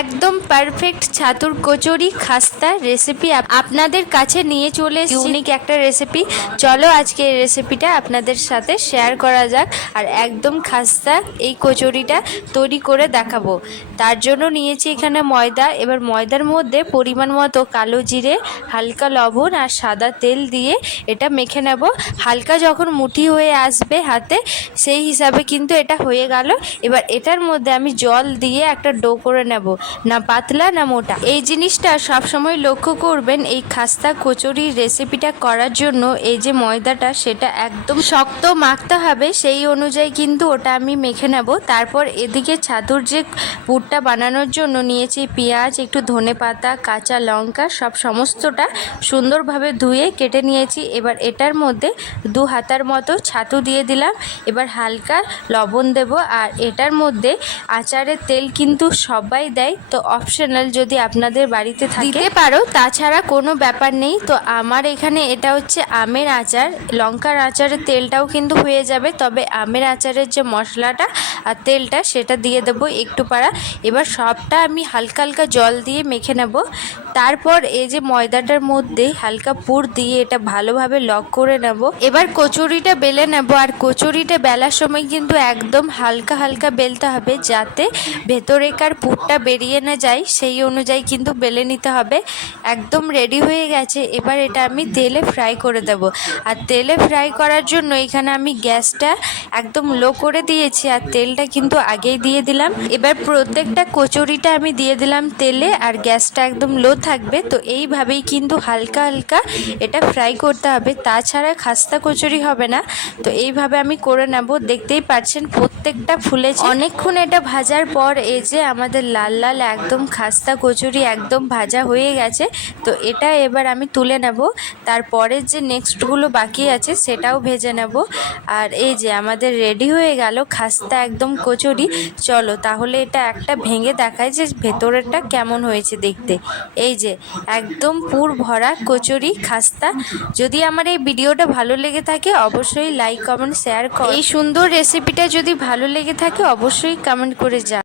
একদম পারফেক্ট ছাতুর কচুরি খাস্তা রেসিপি আপনাদের কাছে নিয়ে চলে ইউনিক একটা রেসিপি। চলো আজকে এই রেসিপিটা আপনাদের সাথে শেয়ার করা যাক। আর একদম খাস্তা এই কচুরিটা তৈরি করে দেখাবো। তার জন্য নিয়েছি এখানে ময়দা। এবার ময়দার মধ্যে পরিমাণ মতো কালো জিরে, হালকা লবণ আর সাদা তেল দিয়ে এটা মেখে নেব। হালকা যখন মুঠি হয়ে আসবে হাতে, সেই হিসাবে কিন্তু এটা হয়ে গেল। এবার এটার মধ্যে আমি জল দিয়ে একটা ডো করে নেব, না পাতলা না মোটা। এই জিনিসটা সবসময় লক্ষ্য করবেন এই খাস্তা কচুরির রেসিপিটা করার জন্য। এই যে ময়দাটা সেটা একদম শক্ত মাখতে হবে, সেই অনুযায়ী কিন্তু ওটা আমি মেখে নেব। তারপর এদিকে ছাতুর যে পুরটা বানানোর জন্য নিয়েছি পেঁয়াজ, একটু ধনেপাতা, কাঁচা লঙ্কা, সমস্তটা সুন্দরভাবে ধুয়ে কেটে নিয়েছি। এবার এটার মধ্যে 2 হাতার মতো ছাতু দিয়ে দিলাম। এবার হালকা লবণ দেব। আর এটার মধ্যে আচারের তেল কিন্তু সবাই দেয়, তো অপশনাল, যদি আপনাদের বাড়িতে থাকে দিতে পারো, তাছাড়া কোনো ব্যাপার নেই। তো আমার এখানে এটা হচ্ছে আমের আচার, লঙ্কার আচারের তেলটাও কিন্তু হয়ে যাবে, তবে আমের আচারের যে মশলাটা আর তেলটা সেটা দিয়ে দেবো একটু পারা। এবার সবটা আমি হালকা হালকা জল দিয়ে মেখে নেব। তারপর এই যে ময়দাটার মধ্যে হালকা পুর দিয়ে এটা ভালোভাবে লক করে নেব। এবার কচুরিটা বেলে নেব। আর কচুরিটা বেলার সময় কিন্তু একদম হালকা হালকা বেলতে হবে, যাতে ভেতরেকার পুরটা বেরিয়ে না যায়, সেই অনুযায়ী কিন্তু বেলে নিতে হবে। একদম রেডি হয়ে গেছে। এবার এটা আমি তেলে ফ্রাই করে দেব। আর তেলে ফ্রাই করার জন্য এখানে আমি গ্যাসটা একদম লো করে দিয়েছি, আর তেলটা কিন্তু আগেই দিয়ে দিলাম। এবার প্রত্যেকটা কচুরিটা আমি দিয়ে দিলাম তেলে, আর গ্যাসটা একদম লো থাকবে। তো এইভাবেই কিন্তু হালকা হালকা এটা ফ্রাই করতে হবে, তাছাড়া খাস্তা কচুরি হবে না। তো এইভাবে আমি করে নেব। দেখতেই পাচ্ছেন প্রত্যেকটা ফুলেছে। অনেকক্ষণ এটা ভাজার পর এই যে আমাদের লাল লাল একদম খাস্তা কচুরি একদম ভাজা হয়ে গেছে। তো এটা এবার আমি তুলে নেব। তারপরের যে নেক্সটগুলো বাকি আছে সেটাও ভেজে নেব। আর এই যে আমাদের রেডি হয়ে গেল খাস্তা একদম কচুরি। চলো তাহলে এটা একটা ভেঙে দেখায় যে ভেতরেরটা কেমন হয়েছে দেখতে। এই যে একদম পুর ভরা কচুরি খাস্তা। যদি আমার এই ভিডিওটা ভালো লেগে থাকে অবশ্যই লাইক, কমেন্ট, শেয়ার করো। এই সুন্দর রেসিপিটা যদি ভালো লেগে থাকে অবশ্যই কমেন্ট করে যান।